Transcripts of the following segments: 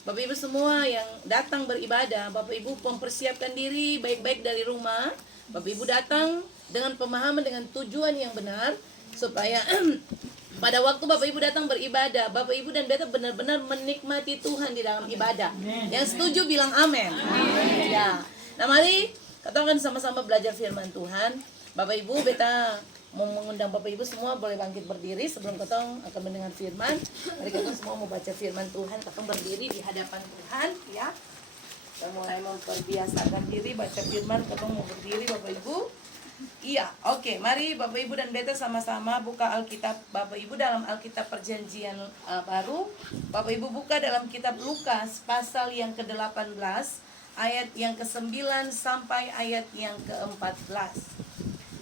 Bapak Ibu semua yang datang beribadah, Bapak Ibu mempersiapkan diri baik-baik dari rumah. Bapak Ibu datang dengan pemahaman, dengan tujuan yang benar, supaya pada waktu Bapak Ibu datang beribadah, Bapak Ibu dan beta benar-benar menikmati Tuhan di dalam ibadah. Yang setuju bilang amin. Ya. Nah mari kita akan sama-sama belajar firman Tuhan. Bapak Ibu, beta mau mengundang Bapak Ibu semua boleh bangkit berdiri sebelum kita akan mendengar firman. Mari kita semua mau baca firman Tuhan, kita berdiri di hadapan Tuhan, ya. Kita mulai memperbiasakan diri baca firman, kita mau berdiri Bapak Ibu. Iya, oke. Mari Bapak Ibu dan beta sama-sama buka Alkitab Bapak Ibu dalam Alkitab Perjanjian Baru. Bapak Ibu buka dalam kitab Lukas pasal yang ke-18 ayat yang ke-9 sampai ayat yang ke-14.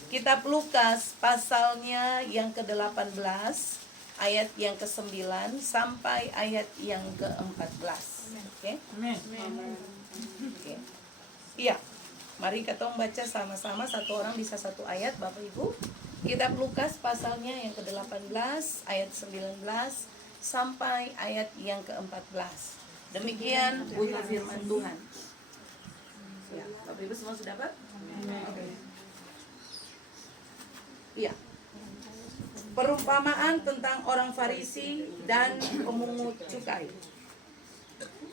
Kitab Lukas pasalnya yang ke-18 ayat yang ke-9 sampai ayat yang ke-14. Oke. Oke. Iya. Mari kita baca sama-sama, satu orang bisa satu ayat Bapak Ibu. Kitab Lukas pasalnya yang ke-18 ayat 19 sampai ayat yang ke-14. Demikian bunyi firman Tuhan. Ya, Bapak Ibu semua sudah dapat? Oke. Iya. Perumpamaan tentang orang Farisi dan pemungut cukai.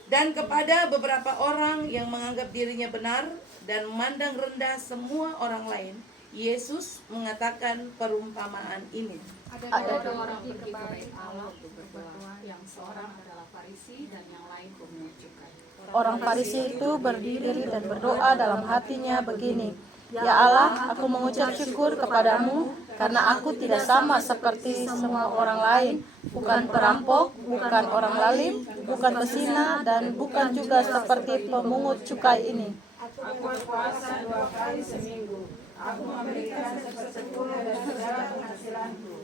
Dan kepada beberapa orang yang menganggap dirinya benar dan memandang rendah semua orang lain, Yesus mengatakan perumpamaan ini. Ada dua orang pergi ke bait Allah untuk berdoa, yang seorang adalah Farisi dan yang lain pemungut cukai. Orang Farisi itu berdiri dan berdoa dalam hatinya begini, Ya Allah, aku mengucap syukur kepadamu karena aku tidak sama seperti semua orang lain, bukan perampok, bukan orang lalim, bukan pesina, dan bukan juga seperti pemungut cukai ini. Aku berpuasa 2 kali seminggu. Aku memberikan 1/10 dari segala penghasilanku.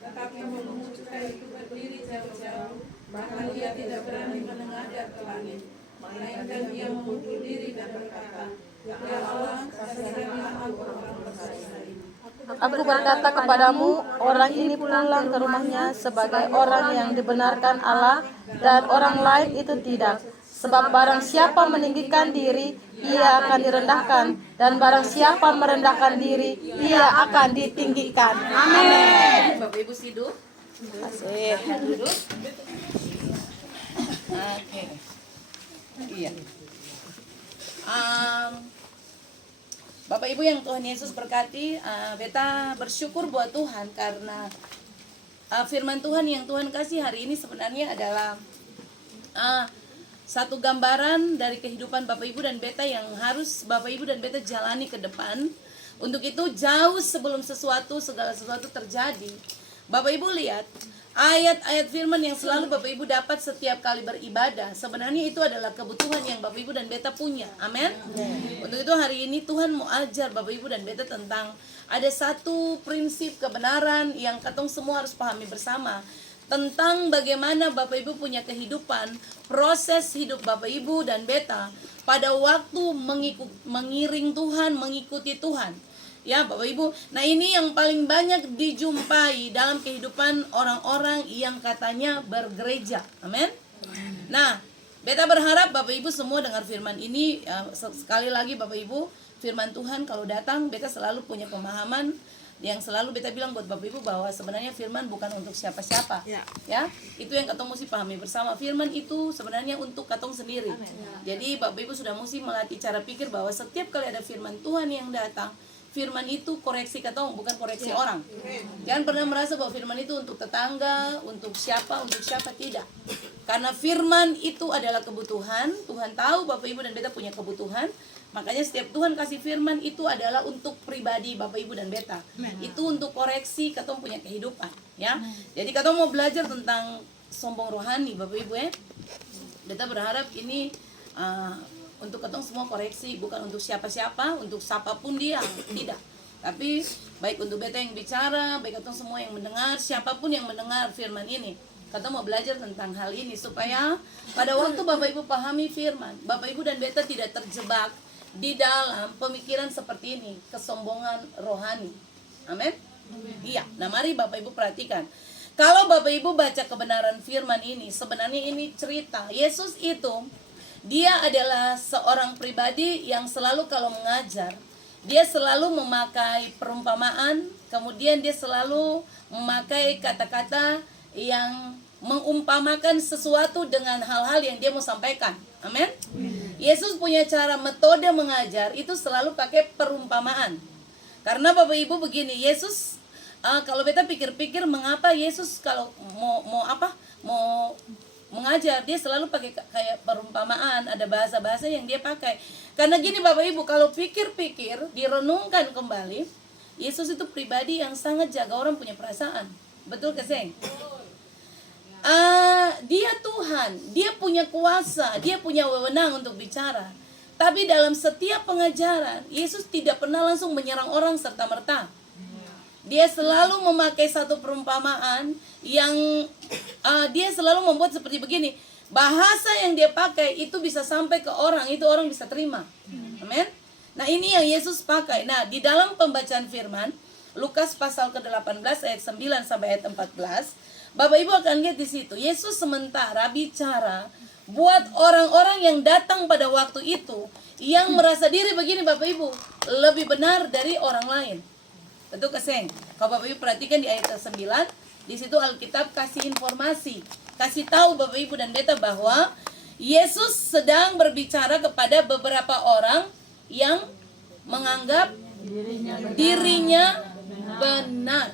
Tetapi pemungut cukai itu berdiri jauh-jauh, bahkan dia tidak berani menengadap ke langit, melainkan dia memukul diri dan berkata, Ya Allah, kasihanilah aku orang berdosa ini. Aku berkata kepadamu, orang ini pulang ke rumahnya sebagai orang yang dibenarkan Allah, dan orang lain itu tidak. Sebab barang siapa meninggikan diri, ia akan direndahkan, dan barang siapa merendahkan diri, ia akan ditinggikan. Amin. Bapak Ibu duduk. Asik. Duduk. Oke. Iya. Bapak Ibu yang Tuhan Yesus berkati, beta bersyukur buat Tuhan karena firman Tuhan yang Tuhan kasih hari ini sebenarnya adalah satu gambaran dari kehidupan Bapak Ibu dan beta yang harus Bapak Ibu dan beta jalani ke depan. Untuk itu jauh sebelum segala sesuatu terjadi, Bapak Ibu lihat ayat-ayat firman yang selalu Bapak Ibu dapat setiap kali beribadah. Sebenarnya itu adalah kebutuhan yang Bapak Ibu dan beta punya. Amin. Untuk itu hari ini Tuhan mau ajar Bapak Ibu dan beta tentang ada satu prinsip kebenaran yang katong semua harus pahami bersama. Tentang bagaimana Bapak Ibu punya kehidupan, proses hidup Bapak Ibu dan beta pada waktu mengiring Tuhan, mengikuti Tuhan. Ya Bapak Ibu, nah ini yang paling banyak dijumpai dalam kehidupan orang-orang yang katanya bergereja. Amin. Nah, beta berharap Bapak Ibu semua dengar firman ini. Sekali lagi Bapak Ibu, firman Tuhan kalau datang beta selalu punya pemahaman yang selalu beta bilang buat Bapak Ibu bahwa sebenarnya firman bukan untuk siapa-siapa. Ya, itu yang katong mesti pahami bersama. Firman itu sebenarnya untuk katong sendiri. Jadi Bapak Ibu sudah mesti melatih cara pikir bahwa setiap kali ada firman Tuhan yang datang, firman itu koreksi katong, bukan koreksi orang. Jangan pernah merasa bahwa firman itu untuk tetangga, untuk siapa, tidak. Karena firman itu adalah kebutuhan. Tuhan tahu Bapak Ibu dan beta punya kebutuhan. Makanya setiap Tuhan kasih firman itu adalah untuk pribadi Bapak Ibu dan beta. Itu untuk koreksi katong punya kehidupan, ya. Jadi katong mau belajar tentang sombong rohani Bapak Ibu ya. Beta berharap ini untuk katong semua koreksi, bukan untuk siapa-siapa, untuk siapapun dia, tidak. Tapi baik untuk beta yang bicara, baik katong semua yang mendengar, siapapun yang mendengar firman ini, katong mau belajar tentang hal ini supaya pada waktu Bapak Ibu pahami firman, Bapak Ibu dan beta tidak terjebak di dalam pemikiran seperti ini, kesombongan rohani. Amin. Iya. Nah mari Bapak Ibu perhatikan. Kalau Bapak Ibu baca kebenaran firman ini, sebenarnya ini cerita Yesus itu, dia adalah seorang pribadi yang selalu kalau mengajar, dia selalu memakai perumpamaan, kemudian dia selalu memakai kata-kata yang mengumpamakan sesuatu dengan hal-hal yang dia mau sampaikan. Amin. Yesus punya cara metode mengajar itu selalu pakai perumpamaan. Karena Bapak Ibu begini, Yesus kalau beta pikir-pikir mengapa Yesus kalau mau mengajar dia selalu pakai kayak perumpamaan, ada bahasa-bahasa yang dia pakai. Karena gini Bapak Ibu, kalau pikir-pikir, direnungkan kembali, Yesus itu pribadi yang sangat jaga orang punya perasaan. Betul ke Seng? Dia Tuhan, dia punya kuasa, dia punya wewenang untuk bicara. Tapi dalam setiap pengajaran, Yesus tidak pernah langsung menyerang orang serta-merta. Dia selalu memakai satu perumpamaan yang dia selalu membuat seperti begini. Bahasa yang dia pakai itu bisa sampai ke orang, itu orang bisa terima. Amin. Nah, ini yang Yesus pakai. Nah, di dalam pembacaan firman Lukas pasal ke-18 ayat 9 sampai ayat 14, Bapak Ibu akan lihat di situ Yesus sementara bicara buat orang-orang yang datang pada waktu itu yang merasa diri begini Bapak Ibu, lebih benar dari orang lain. Betul keseng. Kalau Bapak Ibu perhatikan di ayat 9, di situ Alkitab kasih informasi, kasih tahu Bapak Ibu dan Beta bahwa Yesus sedang berbicara kepada beberapa orang yang menganggap dirinya benar.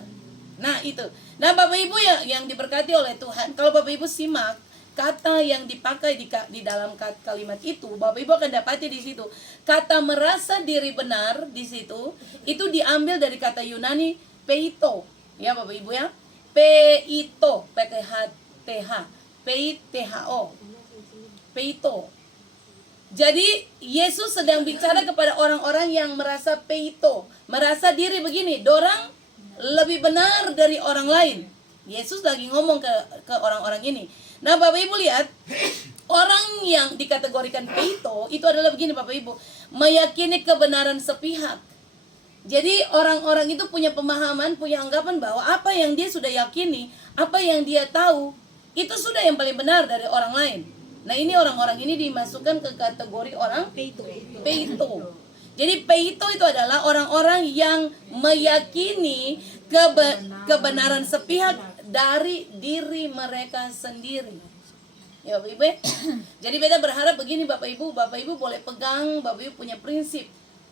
Nah, itu. Nah, Bapak Ibu yang diberkati oleh Tuhan, kalau Bapak Ibu simak kata yang dipakai di dalam kalimat itu, Bapak Ibu akan dapati di situ kata merasa diri benar di situ itu diambil dari kata Yunani peito, ya Bapak Ibu ya, peito, PKHTH, peitho, peito. Jadi Yesus sedang bicara kepada orang-orang yang merasa peito, merasa diri begini, dorang lebih benar dari orang lain. Yesus lagi ngomong ke orang-orang ini. Nah, Bapak Ibu lihat, orang yang dikategorikan peito itu adalah begini Bapak Ibu, meyakini kebenaran sepihak. Jadi orang-orang itu punya pemahaman, punya anggapan bahwa apa yang dia sudah yakini, apa yang dia tahu, itu sudah yang paling benar dari orang lain. Nah, ini orang-orang ini dimasukkan ke kategori orang peito. Jadi peito itu adalah orang-orang yang meyakini kebenaran sepihak dari diri mereka sendiri. Ya Bapak Ibu. Jadi beta berharap begini Bapak Ibu boleh pegang, Bapak Ibu punya prinsip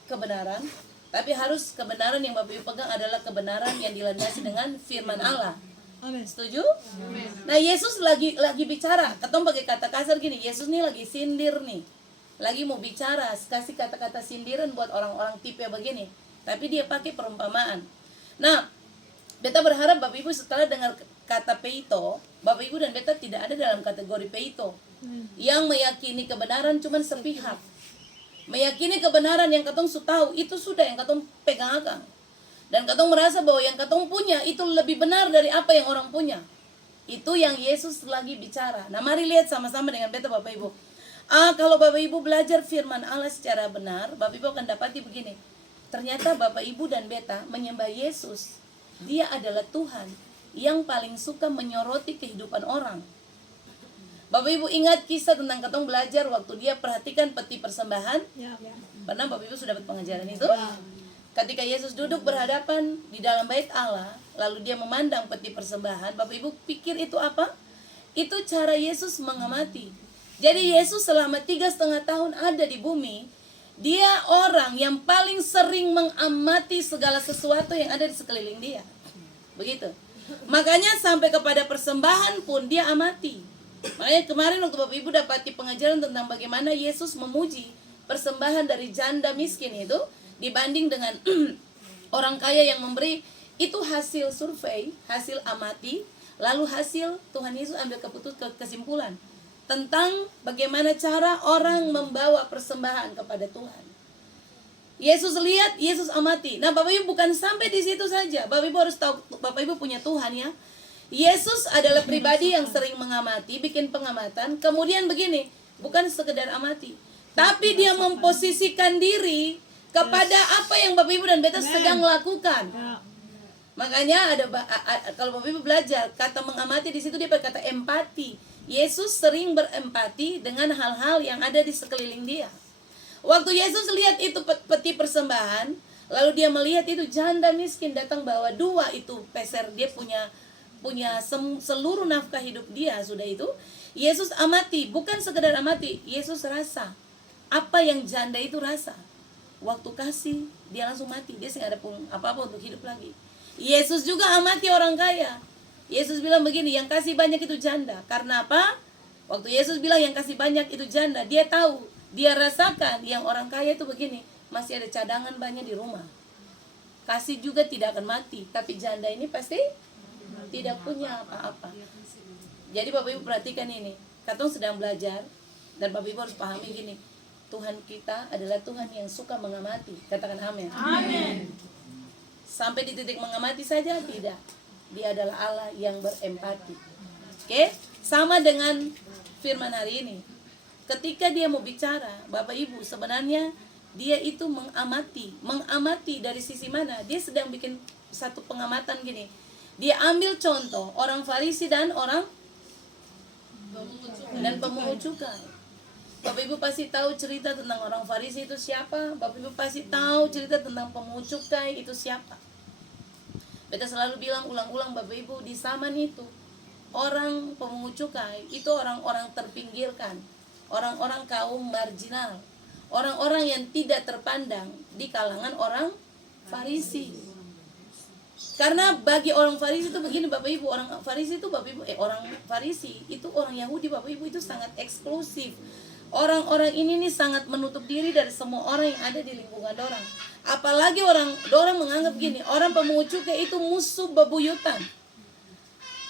kebenaran, tapi harus kebenaran yang Bapak Ibu pegang adalah kebenaran yang dilandasi dengan firman Allah. Amin. Setuju? Amin. Nah, Yesus lagi bicara, ketemu pakai kata kasar gini, Yesus nih lagi sindir nih. Lagi mau bicara, kasih kata-kata sindiran buat orang-orang tipe begini. Tapi dia pakai perumpamaan. Nah, beta berharap Bapak Ibu setelah dengar kata peito, Bapak Ibu dan beta tidak ada dalam kategori peito yang meyakini kebenaran cuma sepihak. Meyakini kebenaran yang katong tahu itu sudah yang katong pegang agang. Dan katong merasa bahwa yang katong punya itu lebih benar dari apa yang orang punya. Itu yang Yesus lagi bicara. Nah, mari lihat sama-sama dengan beta Bapak Ibu. Kalau Bapak Ibu belajar firman Allah secara benar, Bapak Ibu akan dapati begini. Ternyata Bapak Ibu dan beta menyembah Yesus. Dia adalah Tuhan yang paling suka menyoroti kehidupan orang. Bapak Ibu ingat kisah tentang katong belajar waktu dia perhatikan peti persembahan? Pernah Bapak Ibu sudah dapat pengajaran itu? Ketika Yesus duduk berhadapan di dalam bait Allah, lalu dia memandang peti persembahan, Bapak Ibu pikir itu apa? Itu cara Yesus mengamati. Jadi Yesus selama 3,5 tahun ada di bumi, dia orang yang paling sering mengamati segala sesuatu yang ada di sekeliling dia. Begitu. Makanya sampai kepada persembahan pun dia amati. Makanya kemarin waktu Bapak Ibu dapati pengajaran tentang bagaimana Yesus memuji persembahan dari janda miskin itu dibanding dengan orang kaya yang memberi, itu hasil survei, hasil amati, lalu hasil Tuhan Yesus ambil kesimpulan tentang bagaimana cara orang membawa persembahan kepada Tuhan. Yesus lihat, Yesus amati. Nah, Bapak Ibu bukan sampai di situ saja. Bapak Ibu harus tahu, Bapak Ibu punya Tuhan ya. Yesus adalah pribadi yang sering mengamati, bikin pengamatan. Kemudian begini, bukan sekedar amati, tapi dia memposisikan diri kepada apa yang Bapak Ibu dan beta sedang lakukan. Makanya kalau Bapak Ibu belajar kata mengamati di situ dia pakai kata empati. Yesus sering berempati dengan hal-hal yang ada di sekeliling dia. Waktu Yesus lihat itu peti persembahan, lalu dia melihat itu janda miskin datang bawa 2 itu peser, dia punya seluruh nafkah hidup dia sudah itu. Yesus amati, bukan sekedar amati, Yesus rasa apa yang janda itu rasa. Waktu kasih dia langsung mati, dia nggak ada apa-apa untuk hidup lagi. Yesus juga amati orang kaya. Yesus bilang begini, yang kasih banyak itu janda. Karena apa? Waktu Yesus bilang yang kasih banyak itu janda, dia tahu, dia rasakan yang orang kaya itu begini, masih ada cadangan banyak di rumah. Kasih juga tidak akan mati, tapi janda ini pasti tidak punya apa-apa. Jadi Bapak Ibu perhatikan ini, Katong sedang belajar dan Bapak Ibu harus pahami gini, Tuhan kita adalah Tuhan yang suka mengamati. Katakan amin. Amin. Sampai di titik mengamati saja tidak. Dia adalah Allah yang berempati. Oke? Sama dengan firman hari ini. Ketika dia mau bicara, Bapak Ibu sebenarnya dia itu mengamati. Mengamati dari sisi mana? Dia sedang bikin satu pengamatan gini. Dia ambil contoh orang Farisi dan orang pemungut cukai. Bapak Ibu pasti tahu cerita tentang orang Farisi itu siapa. Bapak Ibu pasti tahu cerita tentang pemungut cukai itu siapa. Beta selalu bilang ulang-ulang Bapak Ibu, di zaman itu orang pemungut cukai itu orang-orang terpinggirkan, orang-orang kaum marginal, orang-orang yang tidak terpandang di kalangan orang Farisi. Karena bagi orang Farisi itu begini Bapak Ibu, orang Farisi itu orang Farisi itu orang Yahudi Bapak Ibu itu sangat eksklusif. Orang-orang ini nih sangat menutup diri dari semua orang yang ada di lingkungan dorang. Apalagi dorang menganggap gini, orang pemungut cukai itu musuh bebuyutan.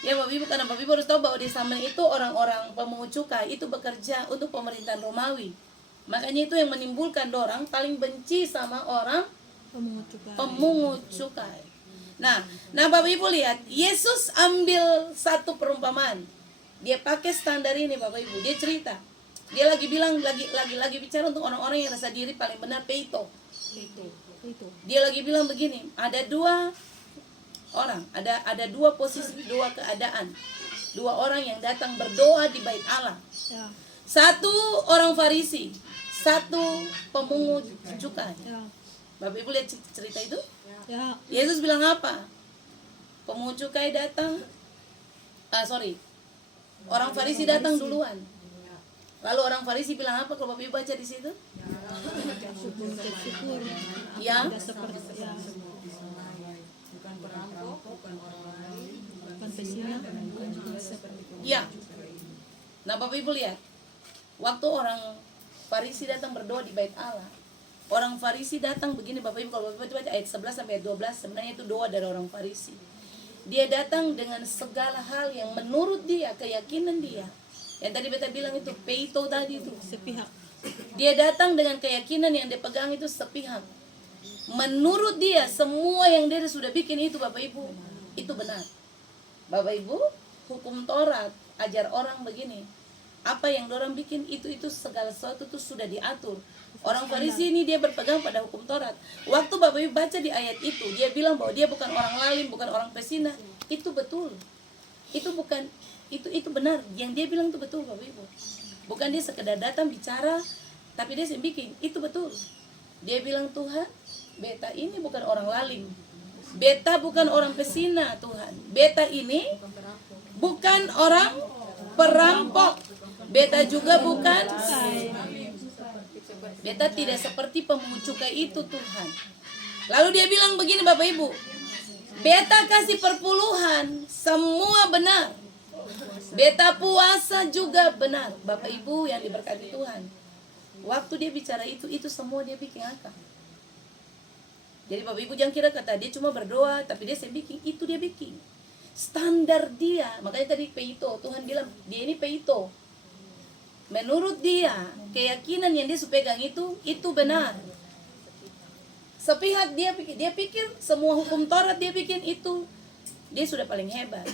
Ya Bapak Ibu, karena Bapak Ibu harus tahu bahwa di zaman itu orang-orang pemungut cukai itu bekerja untuk pemerintahan Romawi. Makanya itu yang menimbulkan dorang paling benci sama orang pemungut cukai. Nah Bapak Ibu lihat, Yesus ambil satu perumpamaan. Dia pakai standar ini Bapak Ibu, dia cerita. Dia lagi bilang, lagi bicara untuk orang-orang yang rasa diri paling benar, peito. Dia lagi bilang begini, ada 2 orang, ada 2 posisi, 2 keadaan. 2 orang yang datang berdoa di bait Allah. Satu orang Farisi, satu pemungut cukai. Bapak Ibu lihat cerita itu? Yesus bilang apa? Pemungut cukai datang, orang Farisi datang duluan. Lalu orang Farisi bilang apa kalau Bapak Ibu baca di situ? Ya. Ya. Nah Bapak Ibu lihat, waktu orang Farisi datang berdoa di bait Allah, orang Farisi datang begini Bapak Ibu, kalau Bapak Ibu baca ayat 11 sampai ayat 12, sebenarnya itu doa dari orang Farisi. Dia datang dengan segala hal yang menurut dia, keyakinan dia. Yang tadi beta bilang itu peito tadi itu sepihak. Dia datang dengan keyakinan yang dia pegang itu sepihak. Menurut dia semua yang dia sudah bikin itu Bapak Ibu itu benar. Bapak Ibu, hukum Taurat ajar orang begini. Apa yang orang bikin itu segala sesuatu itu sudah diatur. Orang Farisi ini dia berpegang pada hukum Taurat. Waktu Bapak Ibu baca di ayat itu, dia bilang bahwa dia bukan orang lalim, bukan orang pesina. Itu betul. Itu benar, yang dia bilang itu betul Bapak Ibu. Bukan dia sekedar datang bicara, tapi dia bikin, itu betul. Dia bilang, Tuhan, beta ini bukan orang lalim, beta bukan orang pesina Tuhan, beta ini bukan orang perampok, beta juga bukan, beta tidak seperti pemungut cukai itu Tuhan. Lalu dia bilang begini Bapak Ibu, beta kasih perpuluhan, semua benar. Beta puasa juga benar. Bapak Ibu yang diberkati Tuhan, waktu dia bicara itu semua dia bikin akal. Jadi Bapak Ibu jangan kira kata dia cuma berdoa, tapi dia bikin, itu dia bikin standar dia. Makanya tadi peito, Tuhan bilang dia ini peito. Menurut dia, keyakinan yang dia pegang itu benar. Sepihak dia pikir semua hukum Taurat dia bikin itu, dia sudah paling hebat.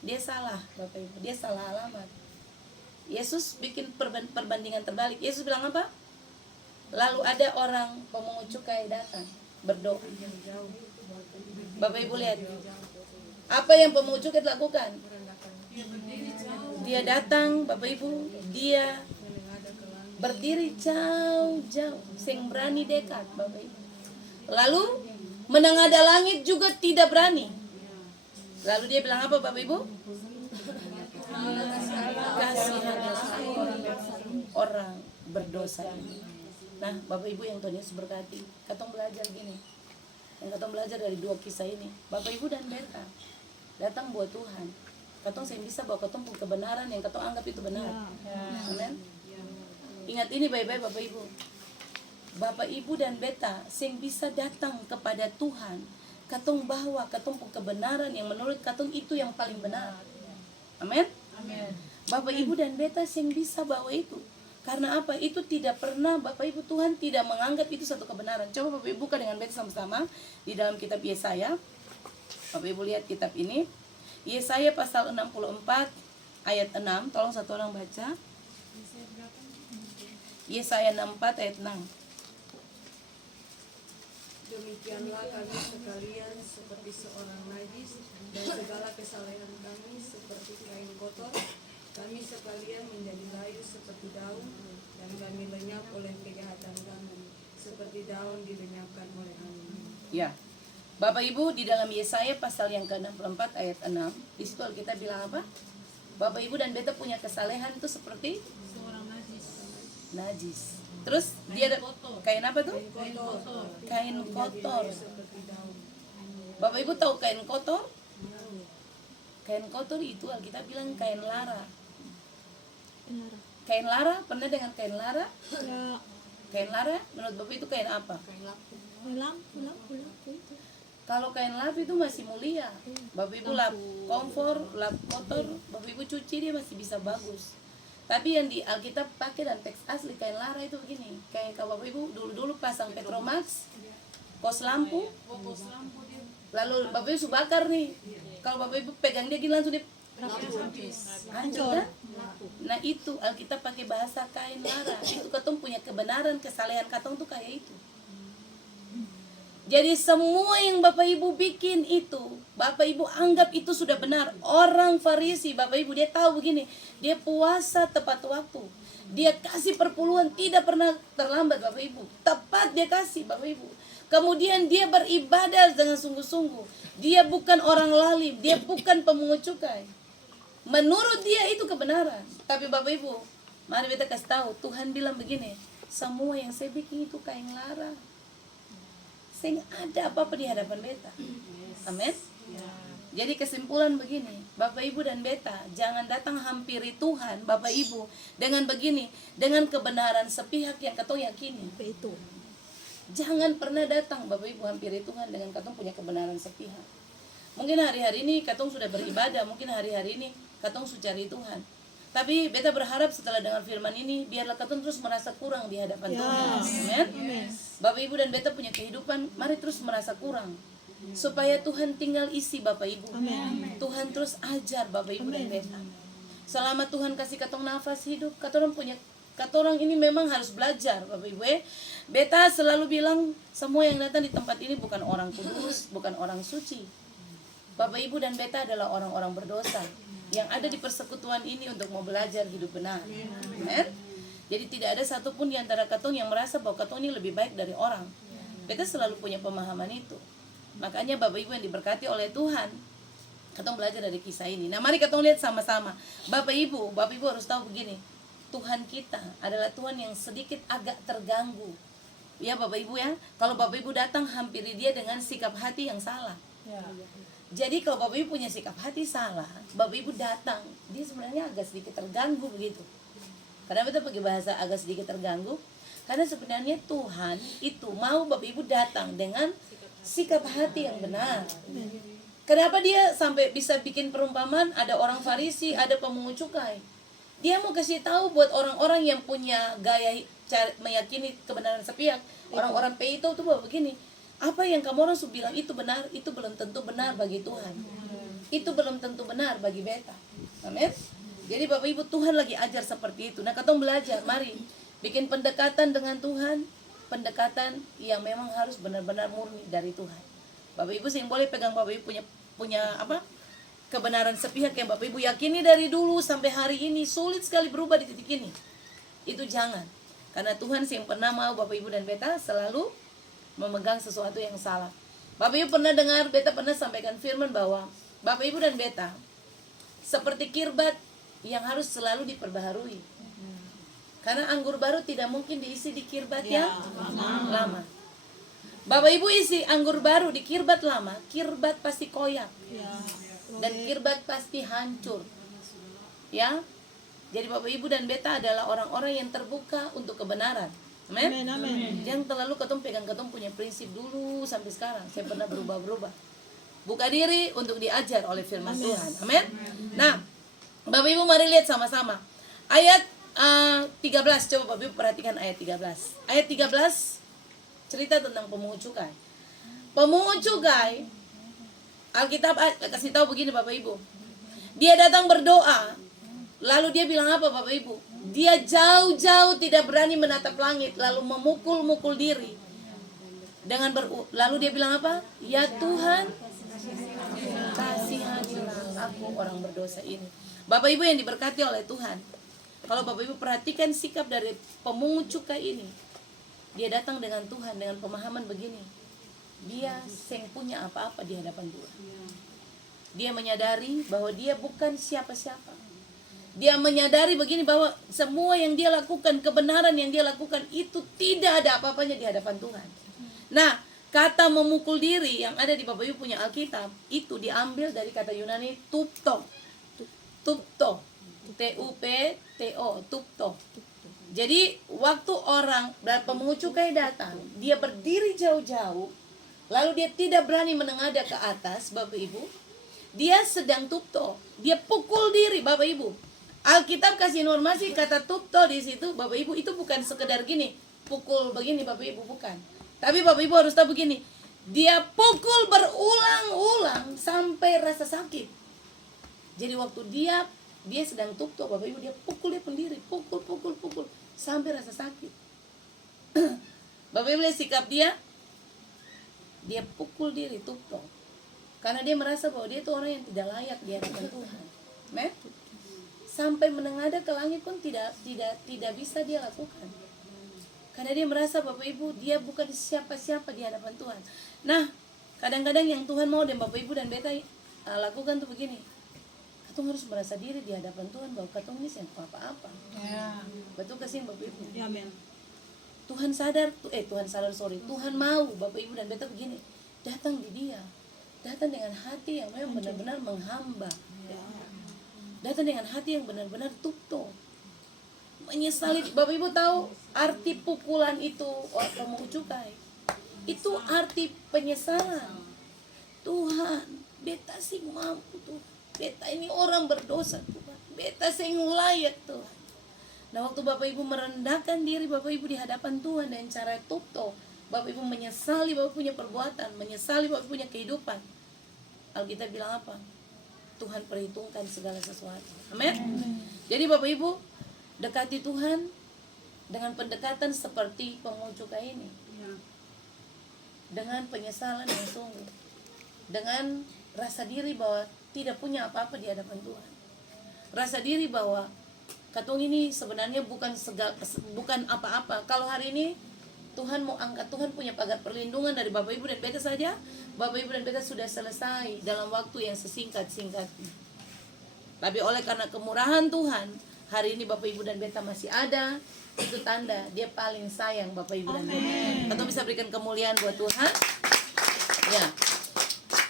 Dia salah Bapak Ibu, dia salah alamat. Yesus bikin perbandingan terbalik. Yesus bilang apa? Lalu ada orang pemungut cukai datang berdoa. Bapak Ibu lihat, Apa yang pemungut cukai lakukan? Dia datang, Bapak Ibu, dia berdiri jauh-jauh, sing berani dekat, Bapak Ibu. Lalu menengada langit juga tidak berani. Lalu dia bilang apa, Bapak Ibu? Kasihanlah orang berdosa ini. Nah, Bapak Ibu yang Tuhan Yesus berkati, katong belajar gini. Yang katong belajar dari dua kisah ini, Bapak Ibu dan beta datang buat Tuhan. Katong saya bisa bawa katong pun kebenaran yang katong anggap itu benar. Amin. Ingat ini baik-baik Bapak Ibu. Bapak Ibu dan beta yang bisa datang kepada Tuhan, katong bawa katong pun kebenaran yang menurut katong itu yang paling benar. Amin. Bapak Ibu dan beta yang bisa bawa itu. Karena apa? Itu tidak pernah Bapak Ibu, Tuhan tidak menganggap itu satu kebenaran. Coba Bapak Ibu buka dengan beta sama-sama di dalam kitab Yesaya. Bapak Ibu lihat kitab ini. Yesaya pasal 64 ayat 6. Tolong satu orang baca. Yesaya 64 ayat 6. Demikianlah kami sekalian seperti seorang najis, dan segala kesalahan kami seperti kain kotor. Kami sekalian menjadi layu seperti daun, dan kami lenyap oleh kejahatan kami, seperti daun dilenyapkan oleh angin. Ya. Bapak Ibu di dalam Yesaya pasal yang ke-64 ayat 6, di situ Alkitab bilang apa? Bapak Ibu dan beta punya kesalehan itu seperti seorang najis. Terus dia ada kain apa tuh? Kain kotor. Bapak Ibu tahu kain kotor? Kain kotor itu Alkitab bilang kain lara. Kain lara, pernah dengan kain lara? Kain lara menurut Bapak itu kain apa? lampu itu. Kalau kain lap itu masih mulia. Bapak Ibu lap kompor, lap kotor, Bapak Ibu cuci dia masih bisa bagus. Tapi yang di Alkitab pakai dan teks asli kain lara itu begini. Kayak kalau Bapak Ibu dulu pasang Petromax, kos lampu, lalu Bapak Ibu sudah bakar nih. Kalau Bapak Ibu pegang dia gini langsung dia hancur kan? Nah itu Alkitab pakai bahasa kain lara. Itu katong punya kebenaran, kesalehan katong tuh kayak itu. Jadi semua yang Bapak Ibu bikin itu, Bapak Ibu anggap itu sudah benar. Orang Farisi, Bapak Ibu dia tahu begini, dia puasa tepat waktu. Dia kasih perpuluhan tidak pernah terlambat Bapak Ibu. Tepat dia kasih Bapak Ibu. Kemudian dia beribadah dengan sungguh-sungguh. Dia bukan orang lalim, dia bukan pemungut cukai. Menurut dia itu kebenaran. Tapi Bapak Ibu, mari kita kasih tahu, Tuhan bilang begini, semua yang saya bikin itu kain lara. Saya nggak ada apa-apa di hadapan beta. Amin. Jadi kesimpulan begini, Bapak Ibu dan beta jangan datang hampiri Tuhan Bapak Ibu dengan begini, dengan kebenaran sepihak yang katong yakini. Itu. Jangan pernah datang Bapak Ibu hampiri Tuhan dengan katong punya kebenaran sepihak. Mungkin hari-hari ini katong sudah beribadah, mungkin hari-hari ini katong sudah cari Tuhan. Tapi beta berharap setelah dengar firman ini, biarlah katong terus merasa kurang di hadapan Tuhan. Amin. Bapak Ibu dan beta punya kehidupan, mari terus merasa kurang. Supaya Tuhan tinggal isi Bapak Ibu. Tuhan terus ajar Bapak Ibu dan beta. Selama Tuhan kasih katong nafas hidup, katorang ini memang harus belajar Bapak Ibu. Beta selalu bilang, semua yang datang di tempat ini bukan orang kudus, bukan orang suci. Bapak Ibu dan beta adalah orang-orang berdosa yang ada di persekutuan ini untuk mau belajar hidup benar. Amen. Jadi tidak ada satupun di antara katong yang merasa bahwa katong ini lebih baik dari orang. Beta selalu punya pemahaman itu. Makanya Bapak Ibu yang diberkati oleh Tuhan, katong belajar dari kisah ini. Nah mari katong lihat sama-sama. Bapak Ibu harus tahu begini, Tuhan kita adalah Tuhan yang sedikit agak terganggu. Ya Bapak Ibu ya, kalau Bapak Ibu datang hampiri dia dengan sikap hati yang salah. Jadi kalau Bapak Ibu punya sikap hati salah, Bapak Ibu datang, dia sebenarnya agak sedikit terganggu begitu. Kenapa kita pakai bahasa agak sedikit terganggu? Karena sebenarnya Tuhan itu mau Bapak Ibu datang dengan sikap hati yang benar. Kenapa dia sampai bisa bikin perumpamaan, ada orang Farisi, ada pemungut cukai. Dia mau kasih tahu buat orang-orang yang punya gaya meyakini kebenaran sepihak. Orang-orang itu tuh begini, apa yang kamu orang bilang itu benar, itu belum tentu benar bagi Tuhan. Itu belum tentu benar bagi beta. Amin. Jadi Bapak Ibu, Tuhan lagi ajar seperti itu. Nah, katong belajar, mari bikin pendekatan dengan Tuhan, pendekatan yang memang harus benar-benar murni dari Tuhan. Bapak Ibu sih boleh pegang Bapak Ibu punya apa? kebenaran sepihak yang Bapak Ibu yakini dari dulu sampai hari ini sulit sekali berubah di titik ini. Itu jangan. Karena Tuhan yang pernah mau Bapak Ibu dan beta selalu memegang sesuatu yang salah. Bapak Ibu pernah dengar, beta pernah sampaikan firman bahwa Bapak Ibu dan beta seperti kirbat yang harus selalu diperbaharui. Karena anggur baru tidak mungkin diisi di kirbat yang lama. Bapak Ibu isi anggur baru di kirbat lama, kirbat pasti koyak. Dan kirbat pasti hancur. Ya. Jadi Bapak Ibu dan beta adalah orang-orang yang terbuka untuk kebenaran. Amin. Jangan terlalu ketemu pegang ketemu punya prinsip dulu sampai sekarang. Saya pernah berubah-berubah. Buka diri untuk diajar oleh firman Tuhan. Amin. Nah, Bapak Ibu mari lihat sama-sama. Ayat 13, coba Bapak Ibu perhatikan ayat 13. Ayat 13 cerita tentang pemungut cukai. Pemungut cukai, Alkitab kasih tahu begini Bapak Ibu. Dia datang berdoa, lalu dia bilang apa Bapak Ibu? Dia jauh-jauh tidak berani menatap langit, lalu memukul-mukul diri. Lalu dia bilang apa? Ya Tuhan, kasihanilah aku orang berdosa ini. Bapak Ibu yang diberkati oleh Tuhan, kalau Bapak Ibu perhatikan sikap dari pemungut cukai ini, dia datang dengan Tuhan dengan pemahaman begini. Dia yang punya apa-apa di hadapan Tuhan. Dia menyadari bahwa dia bukan siapa-siapa. Dia menyadari begini bahwa semua yang dia lakukan, kebenaran yang dia lakukan itu tidak ada apa-apanya di hadapan Tuhan. Nah, kata memukul diri yang ada di Bapak Ibu punya Alkitab itu diambil dari kata Yunani tupto. Tupto. T-U-P-T-O, tupto. Jadi waktu orang dan pemungut cukai datang, dia berdiri jauh-jauh, lalu dia tidak berani menengadah ke atas, Bapak Ibu. Dia sedang tupto, dia pukul diri, Bapak Ibu. Alkitab kasih informasi kata tupto di situ, Bapak Ibu, itu bukan sekedar gini, pukul begini Bapak Ibu, bukan. Tapi Bapak Ibu harus tahu begini, dia pukul berulang-ulang sampai rasa sakit. Jadi waktu dia sedang tupto, Bapak Ibu, dia pukul dia pendiri, pukul sampai rasa sakit. Bapak Ibu lihat sikap dia pukul diri tupto. Karena dia merasa bahwa dia itu orang yang tidak layak di hadapan Tuhan. Amen. Sampai menengadah ke langit pun tidak bisa dia lakukan. Karena dia merasa Bapak Ibu, dia bukan siapa-siapa di hadapan Tuhan. Nah, kadang-kadang yang Tuhan mau dan Bapak Ibu dan beta lakukan tuh begini. Katong harus merasa diri di hadapan Tuhan bahwa katong ini siapa apa-apa. Betul kasih Bapak Ibu. Tuhan mau Bapak Ibu dan beta begini. Datang di dia. Datang dengan hati yang memang benar-benar menghamba. Datang dengan hati yang benar-benar tupto. Menyesali. Bapak Ibu tahu arti pukulan itu pemungut cukai. Itu arti penyesalan. Tuhan, beta sing mampu Tuhan. Beta ini orang berdosa Tuhan. Beta sing layak Tuhan. Nah waktu Bapak Ibu merendahkan diri Bapak Ibu di hadapan Tuhan dengan cara tupto, Bapak Ibu menyesali Bapak punya perbuatan, menyesali Bapak punya kehidupan. Alkitab bilang apa? Tuhan perhitungkan segala sesuatu. Amin. Jadi Bapak Ibu dekati Tuhan dengan pendekatan seperti pemungut cukai ini. Dengan penyesalan yang sungguh. Dengan rasa diri bahwa tidak punya apa-apa di hadapan Tuhan. Rasa diri bahwa katong ini sebenarnya bukan apa-apa. Kalau hari ini Tuhan mau angkat, Tuhan punya pagar perlindungan dari Bapak Ibu dan beta saja, Bapak Ibu dan beta sudah selesai dalam waktu yang sesingkat-singkatnya. Tapi oleh karena kemurahan Tuhan, hari ini Bapak Ibu dan beta masih ada. Itu tanda dia paling sayang Bapak Ibu dan beta. Katong bisa berikan kemuliaan buat Tuhan.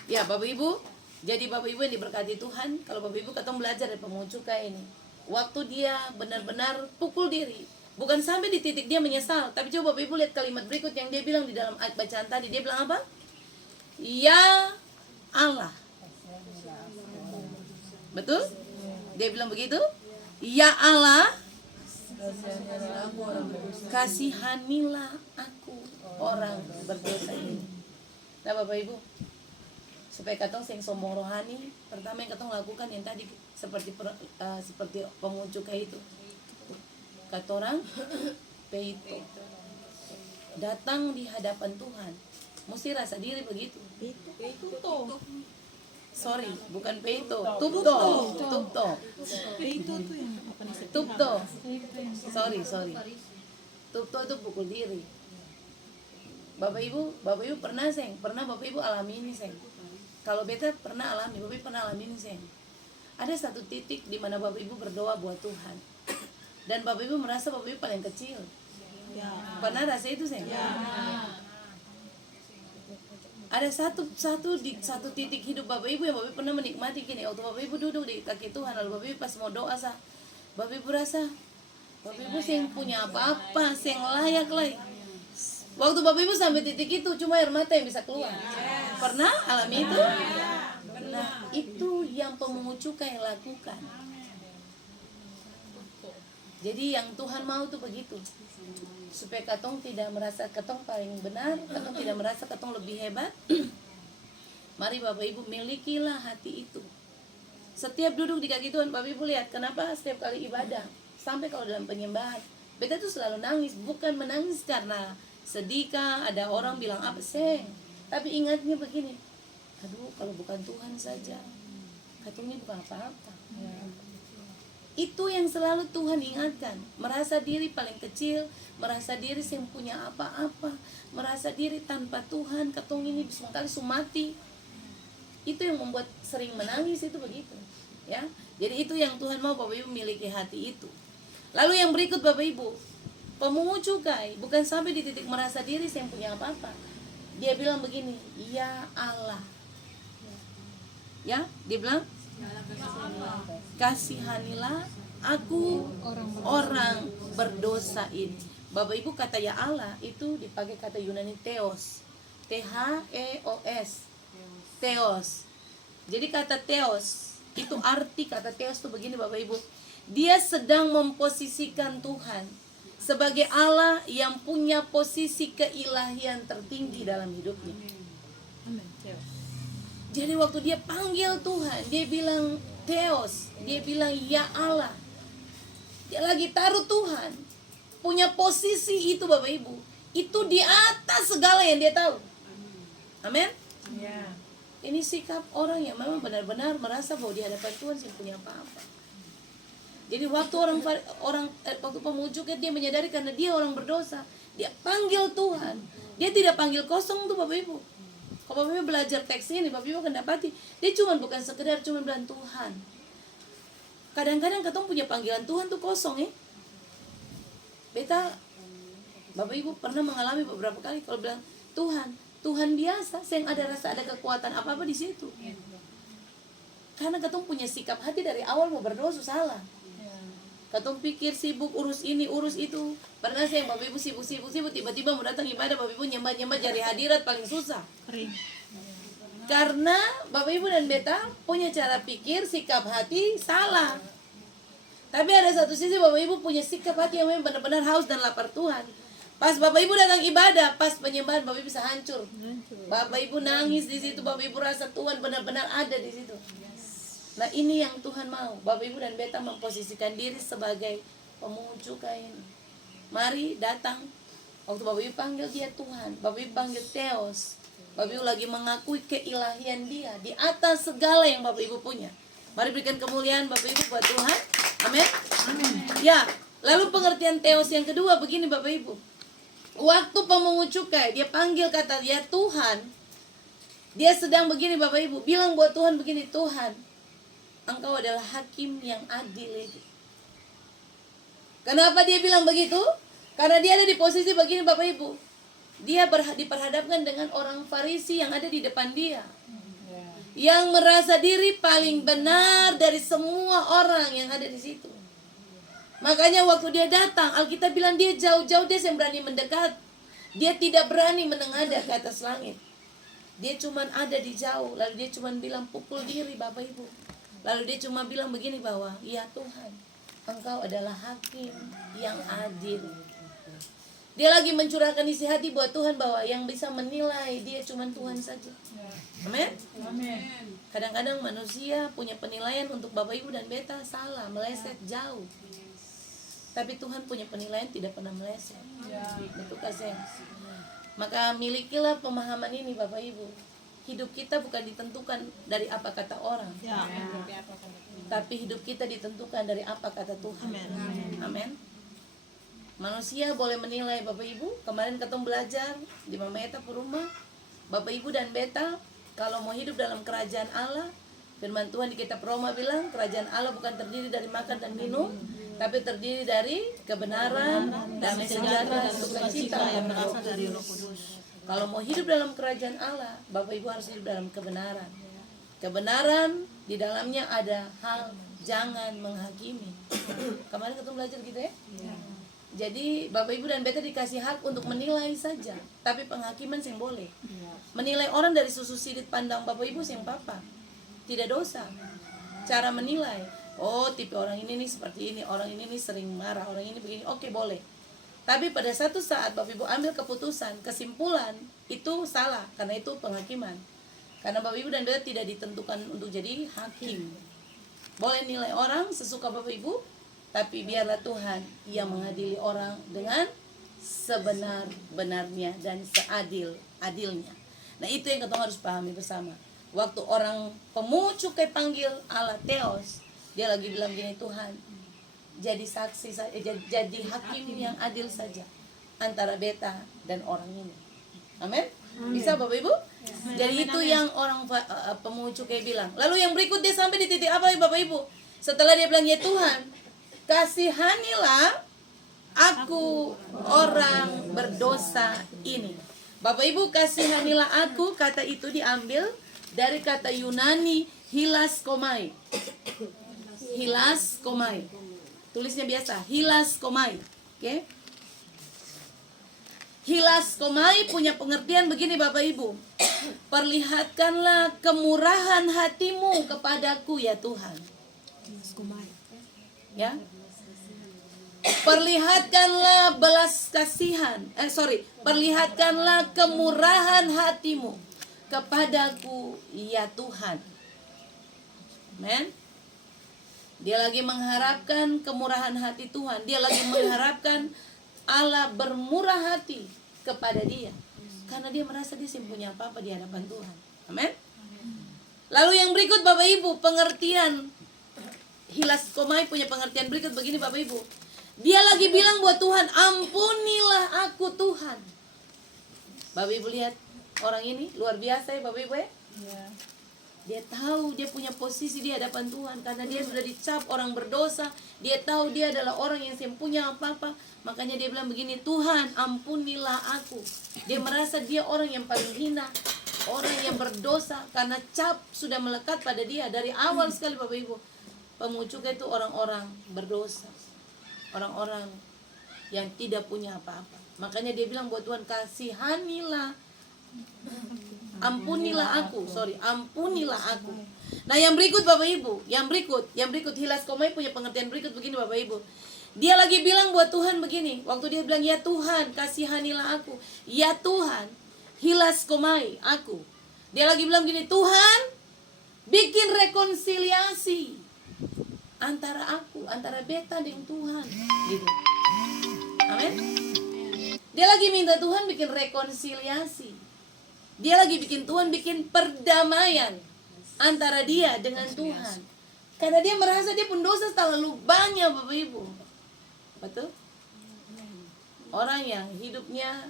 Ya Bapak Ibu. Jadi Bapak Ibu yang diberkati Tuhan, kalau Bapak Ibu katong belajar dari pemungut cukai ini, waktu dia benar-benar pukul diri, bukan sampai di titik dia menyesal, tapi coba Bapak Ibu lihat kalimat berikut yang dia bilang di dalam ayat bacaan tadi. Dia bilang apa? Ya Allah. Betul? Dia bilang begitu? Ya Allah, kasihanilah aku orang berdosa ini. Nah Bapak Ibu, supaya katong sing sombong rohani, pertama yang katong lakukan yang tadi seperti pemungut cukai itu. Katorang peito. Datang di hadapan Tuhan. Mesti rasa diri begitu. Sorry, bukan peito, tupto. Tupto. Itu tuh yang apa nih? Tupto. Sorry. Tupto itu pukul diri. Bapak Ibu pernah Bapak Ibu alami ini, Seng. Kalau beta pernah alami, Bapak Ibu pernah alami ini, Seng. Ada satu titik di mana Bapak Ibu berdoa buat Tuhan. Dan Bapak Ibu merasa Bapak Ibu paling kecil. Pernah rasa itu, Seng? Ada satu titik hidup Bapak Ibu yang Bapak Ibu pernah menikmati gini. Waktu Bapak Ibu duduk di kaki Tuhan, lalu Bapak Ibu pas mau doa Bapak Ibu rasa Bapak Ibu sing punya apa-apa, sing layak lah. Waktu Bapak Ibu sampai titik itu cuma air mata yang bisa keluar. Pernah alami itu? Nah, itu yang pemungut cukai lakukan. Jadi yang Tuhan mau tuh begitu. Supaya katong tidak merasa katong paling benar, katong tidak merasa katong lebih hebat. Mari Bapak Ibu milikilah hati itu. Setiap duduk di kaki Tuhan, Bapak Ibu lihat kenapa setiap kali ibadah, sampai kalau dalam penyembahan, beta tuh selalu nangis, bukan menangis karena sedih kah, ada orang bilang apa, Seng. Tapi ingatnya begini, aduh kalau bukan Tuhan saja, katong ini bukan apa-apa. Itu yang selalu Tuhan ingatkan. Merasa diri paling kecil, merasa diri yang punya apa-apa, merasa diri tanpa Tuhan, katong ini sekali sumati. Itu yang membuat sering menangis itu begitu, ya. Jadi itu yang Tuhan mau Bapak Ibu miliki hati itu. Lalu yang berikut Bapak Ibu, pemungut cukai bukan sampai di titik merasa diri yang punya apa-apa. Dia bilang begini, ya Allah. Ya, dia bilang kasihanilah aku orang berdosa ini. Bapak Ibu kata ya Allah itu dipakai kata Yunani theos. Theos. Theos. Jadi kata theos itu arti kata theos itu begini Bapak Ibu. Dia sedang memposisikan Tuhan sebagai Allah yang punya posisi keilahian tertinggi dalam hidupnya. Jadi waktu dia panggil Tuhan, dia bilang Theos, dia bilang ya Allah. Dia lagi taruh Tuhan, punya posisi itu Bapak Ibu, itu di atas segala yang dia tahu. Amin. Ini sikap orang yang memang benar-benar merasa bahwa di hadapan Tuhan sih punya apa-apa. Jadi waktu waktu pemungut cukai dia menyadari karena dia orang berdosa, dia panggil Tuhan. Dia tidak panggil kosong tuh Bapak Ibu. Kalau Bapak Ibu belajar teks ini, Bapak Ibu akan dapati dia bukan sekedar bilang Tuhan. Kadang-kadang ketemu punya panggilan Tuhan tuh kosong ya. Beta, Bapak Ibu pernah mengalami beberapa kali kalau bilang Tuhan biasa, saya ada rasa ada kekuatan apa-apa di situ. Karena ketemu punya sikap hati dari awal mau berdosa salah. Katong pikir sibuk urus ini, urus itu. Pernah saya Bapak Ibu sibuk tiba-tiba mau datang ibadah, Bapak Ibu nyembah jari hadirat paling susah. Karena Bapak Ibu dan beta punya cara pikir, sikap hati salah. Tapi ada satu sisi Bapak Ibu punya sikap hati yang memang benar-benar haus dan lapar Tuhan. Pas Bapak Ibu datang ibadah, pas penyembahan Bapak Ibu bisa hancur. Bapak Ibu nangis di situ, Bapak Ibu rasa Tuhan benar-benar ada di situ. Nah ini yang Tuhan mau, Bapak Ibu dan beta memposisikan diri sebagai pemungut cukai ini. Mari datang, waktu Bapak Ibu panggil dia Tuhan, Bapak Ibu panggil Theos, Bapak Ibu lagi mengakui keilahian dia di atas segala yang Bapak Ibu punya. Mari berikan kemuliaan Bapak Ibu buat Tuhan. Amin. Ya, lalu pengertian Theos yang kedua begini Bapak Ibu. Waktu pemungut cukai dia panggil kata dia Tuhan, dia sedang begini Bapak Ibu, bilang buat Tuhan begini, Tuhan, Engkau adalah hakim yang adil itu. Kenapa dia bilang begitu? Karena dia ada di posisi begini Bapak Ibu. Dia diperhadapkan dengan orang Farisi yang ada di depan dia. Yang merasa diri paling benar dari semua orang yang ada di situ. Makanya waktu dia datang, Alkitab bilang dia jauh-jauh, dia yang berani mendekat. Dia tidak berani menengadah ke atas langit. Dia cuma ada di jauh, lalu dia cuma bilang pukul diri Bapak Ibu. Lalu dia cuma bilang begini bahwa, ya Tuhan, Engkau adalah hakim yang adil. Dia lagi mencurahkan isi hati buat Tuhan bahwa yang bisa menilai dia cuma Tuhan saja. Amin. Kadang-kadang manusia punya penilaian untuk Bapak Ibu dan beta salah, meleset jauh. Tapi Tuhan punya penilaian tidak pernah meleset. Betul kasih. Maka milikilah pemahaman ini Bapak Ibu. hidup kita bukan ditentukan dari apa kata orang, Ya. tapi hidup kita ditentukan dari apa kata Tuhan. Amin. Manusia boleh menilai. Bapak Ibu, kemarin ketemu belajar di Mama Eta Puruma, Bapak Ibu dan Beta, kalau mau hidup dalam kerajaan Allah, firman Tuhan di kitab Roma bilang kerajaan Allah bukan terdiri dari makan dan minum, tapi terdiri dari kebenaran, damai sejahtera, dan sukacita yang berasal dari Roh Kudus. Kalau mau hidup dalam kerajaan Allah, Bapak Ibu harus hidup dalam kebenaran. Kebenaran di dalamnya ada hal jangan menghakimi. Kemarin ketemu belajar gitu ya? Jadi Bapak Ibu dan Beta dikasih hak untuk menilai saja, tapi penghakiman sing boleh. Menilai orang dari susu sidit pandang Bapak Ibu sing papa, tidak dosa. Cara menilai, oh tipe orang ini nih seperti ini, orang ini nih sering marah, orang ini begini, oke boleh. Tapi pada satu saat Bapak Ibu ambil keputusan, kesimpulan, itu salah, karena itu penghakiman. Karena Bapak Ibu dan Beta tidak ditentukan untuk jadi hakim. Boleh nilai orang sesuka Bapak Ibu, tapi biarlah Tuhan yang mengadili orang dengan sebenar-benarnya dan seadil-adilnya. Nah itu yang kita harus pahami bersama. Waktu orang pemucuk kayak panggil Allah Theos, dia lagi bilang gini, Tuhan jadi saksi saja, jadi hakim yang adil saja antara Beta dan orang ini. Amin. Bisa Bapak Ibu? Jadi itu yang orang pemucuk kayak bilang. Lalu yang berikut dia sampai di titik apa Bapak Ibu? Setelah dia bilang, ya Tuhan, kasihanilah aku orang berdosa ini. Bapak Ibu, kasihanilah aku, kata itu diambil dari kata Yunani hilaskomai. Hilaskomai. Tulisnya biasa, hilaskomai. Oke? Hilaskomai punya pengertian begini Bapak Ibu. Perlihatkanlah kemurahan hatimu kepadaku ya Tuhan. Ya. Perlihatkanlah belas kasihan. Perlihatkanlah kemurahan hatimu kepadaku ya Tuhan. Amen. Dia lagi mengharapkan kemurahan hati Tuhan. Dia lagi mengharapkan Allah bermurah hati kepada dia. Karena dia merasa dia tidak punya apa-apa di hadapan Tuhan. Amin. Lalu yang berikut Bapak Ibu, pengertian hilaskomai punya pengertian berikut begini Bapak Ibu. Dia lagi bilang buat Tuhan, ampunilah aku Tuhan. Bapak Ibu lihat orang ini luar biasa ya Bapak Ibu ya. Dia tahu dia punya posisi di hadapan Tuhan karena dia sudah dicap orang berdosa. Dia tahu dia adalah orang yang tidak punya apa-apa. Makanya dia bilang begini, Tuhan ampunilah aku. Dia merasa dia orang yang paling hina, orang yang berdosa karena cap sudah melekat pada dia dari awal sekali Bapak Ibu. Pemucuk itu orang-orang berdosa, orang-orang yang tidak punya apa-apa. Makanya dia bilang buat Tuhan, kasihanilah, ampunilah aku, ampunilah aku. Nah yang berikut Bapak Ibu, yang berikut hilaskomai punya pengertian berikut begini Bapak Ibu. Dia lagi bilang buat Tuhan begini, waktu dia bilang ya Tuhan kasihanilah aku, ya Tuhan hilaskomai aku. Dia lagi bilang begini, Tuhan bikin rekonsiliasi antara aku, antara Beta dengan Tuhan, gitu. Amin. Dia lagi minta Tuhan bikin rekonsiliasi. Dia lagi bikin Tuhan bikin perdamaian antara dia dengan Tuhan. Karena dia merasa dia pendosa terlalu banyak Bapak Ibu. Betul? Orang yang hidupnya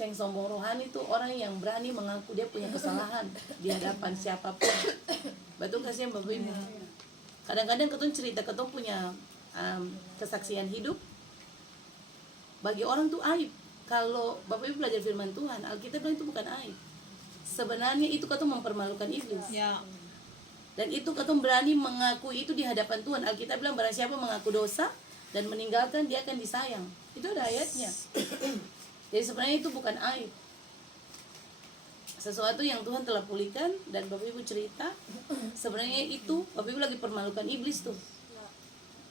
yang sombong rohani itu orang yang berani mengaku dia punya kesalahan di hadapan siapapun. Betul kasihan Bapak Ibu. Kadang-kadang ketun cerita ketun punya kesaksian hidup. Bagi orang tuh aib. Kalau Bapak Ibu belajar firman Tuhan, Alkitab bilang itu bukan aib. Sebenarnya itu ketun mempermalukan iblis. Ya. Dan itu ketun berani mengakui itu di hadapan Tuhan. Alkitab bilang barang siapa mengaku dosa dan meninggalkan dia akan disayang. Itu ada ayatnya. Jadi sebenarnya itu bukan aib. Sesuatu yang Tuhan telah pulihkan dan Bapak Ibu cerita, sebenarnya itu Bapak Ibu lagi permalukan iblis tuh.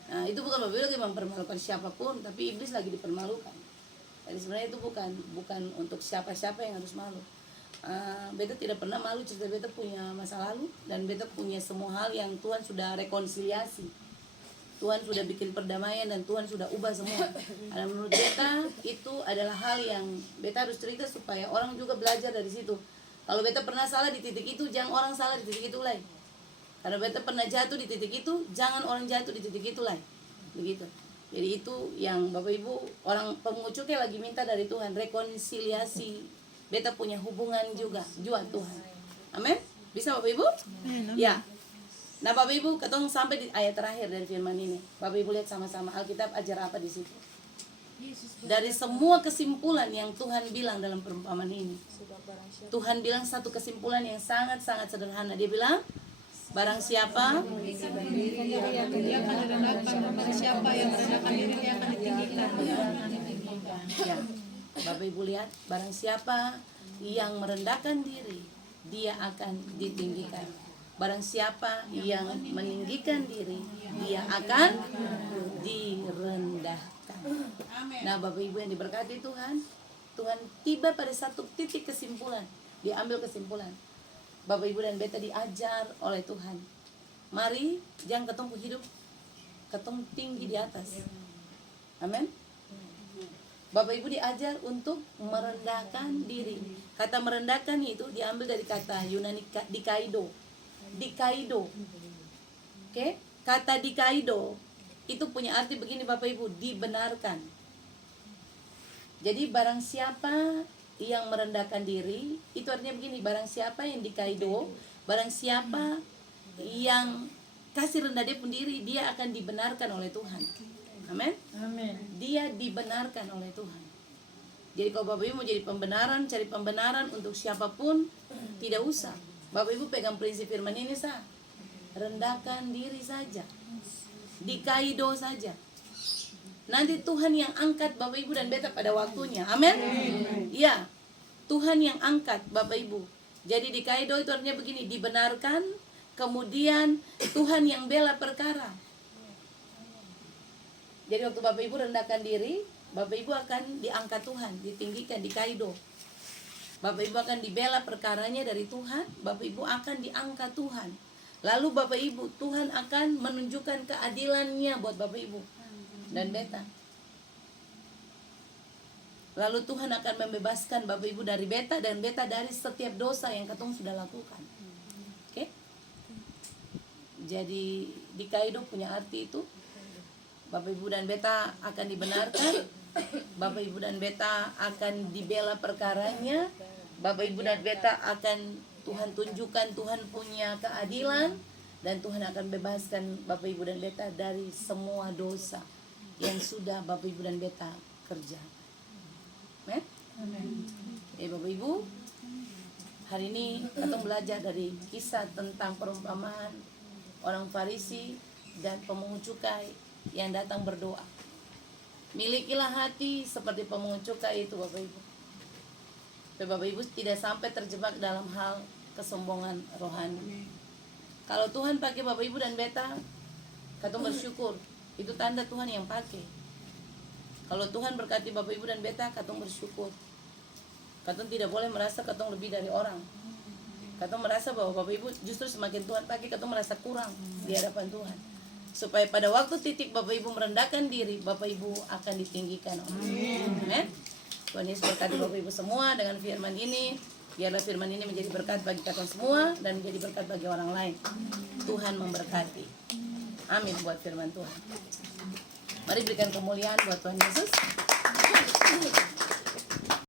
Nah, itu bukan Bapak Ibu lagi mempermalukan siapapun, tapi iblis lagi dipermalukan. Jadi sebenarnya itu bukan untuk siapa-siapa yang harus malu. Beta tidak pernah malu cerita Beta punya masa lalu dan Beta punya semua hal yang Tuhan sudah rekonsiliasi. Tuhan sudah bikin perdamaian dan Tuhan sudah ubah semua. Dan menurut Beta itu adalah hal yang Beta harus cerita supaya orang juga belajar dari situ. Kalau beta pernah salah di titik itu, jangan orang salah di titik itu lagi. Karena beta pernah jatuh di titik itu, jangan orang jatuh di titik itu lagi. Begitu. Jadi itu yang Bapak Ibu, orang pengucuknya lagi minta dari Tuhan, rekonsiliasi. Beta punya hubungan juga Tuhan. Amin. Bisa Bapak Ibu? Ya. Nah Bapak Ibu, ketong sampai di ayat terakhir dari firman ini. Bapak Ibu lihat sama-sama Alkitab ajar apa di situ. Dari semua kesimpulan yang Tuhan bilang dalam perumpamaan ini, Tuhan bilang satu kesimpulan yang sangat-sangat sederhana. Dia bilang, barang siapa Dia akan direndahkan, barang siapa yang merendahkan diri dia akan ditinggikan. ya, Bapak Ibu lihat, barang siapa yang merendahkan diri, dia akan ditinggikan. Barang siapa yang meninggikan diri, dia akan direndahkan. Nah Bapak Ibu yang diberkati Tuhan, Tuhan tiba pada satu titik kesimpulan. Dia ambil kesimpulan. Bapak Ibu dan beta diajar oleh Tuhan. Mari jangan ketong hidup ketong tinggi di atas. Amin. Bapak Ibu diajar untuk merendahkan diri. Kata merendahkan itu diambil dari kata Yunani dikaido. Dikaido. Oke? Kata dikaido itu punya arti begini Bapak Ibu, dibenarkan. Jadi barang siapa yang merendahkan diri, itu artinya begini, barang siapa yang dikaido, barang siapa yang kasih rendah dia pun diri, dia akan dibenarkan oleh Tuhan. Amin. Dia dibenarkan oleh Tuhan. Jadi kalau Bapak Ibu mau jadi pembenaran, cari pembenaran untuk siapapun, tidak usah. Bapak Ibu pegang prinsip firman ini sah. Rendahkan diri saja. Dikaido saja. Nanti Tuhan yang angkat Bapak Ibu dan beta pada waktunya. Amin. Ya, Tuhan yang angkat Bapak Ibu. Jadi dikaido itu artinya begini, dibenarkan, kemudian Tuhan yang bela perkara. Jadi waktu Bapak Ibu rendahkan diri, Bapak Ibu akan diangkat Tuhan, ditinggikan, dikaido. Bapak Ibu akan dibela perkaranya dari Tuhan, Bapak Ibu akan diangkat Tuhan. Lalu Bapak Ibu, Tuhan akan menunjukkan keadilannya buat Bapak Ibu dan beta. Lalu Tuhan akan membebaskan Bapak Ibu dari beta dan beta dari setiap dosa yang ketong sudah lakukan. Oke? Jadi dikaido punya arti itu, Bapak Ibu dan beta akan dibenarkan, Bapak Ibu dan beta akan dibela perkaranya, Bapak Ibu dan beta akan Tuhan tunjukkan Tuhan punya keadilan, dan Tuhan akan bebaskan Bapak Ibu dan beta dari semua dosa yang sudah Bapak Ibu dan beta kerja. Amen. Bapak Ibu, hari ini kita belajar dari kisah tentang perumpamaan orang Farisi dan pemungut cukai yang datang berdoa. Milikilah hati seperti pemungut cukai itu Bapak Ibu. Supaya Bapak Ibu tidak sampai terjebak dalam hal kesombongan rohani. Kalau Tuhan pakai Bapak Ibu dan beta, katong bersyukur. Itu tanda Tuhan yang pakai. Kalau Tuhan berkati Bapak Ibu dan beta, katong bersyukur. Katong tidak boleh merasa katong lebih dari orang. Katong merasa bahwa Bapak Ibu justru semakin Tuhan pakai, katong merasa kurang di hadapan Tuhan. Supaya pada waktu titik Bapak Ibu merendahkan diri, Bapak Ibu akan ditinggikan. Amin. Tuhan Yesus berkati Bapak Ibu semua dengan firman ini. Biarlah firman ini menjadi berkat bagi kita semua dan menjadi berkat bagi orang lain. Tuhan memberkati. Amin buat firman Tuhan. Mari berikan kemuliaan buat Tuhan Yesus.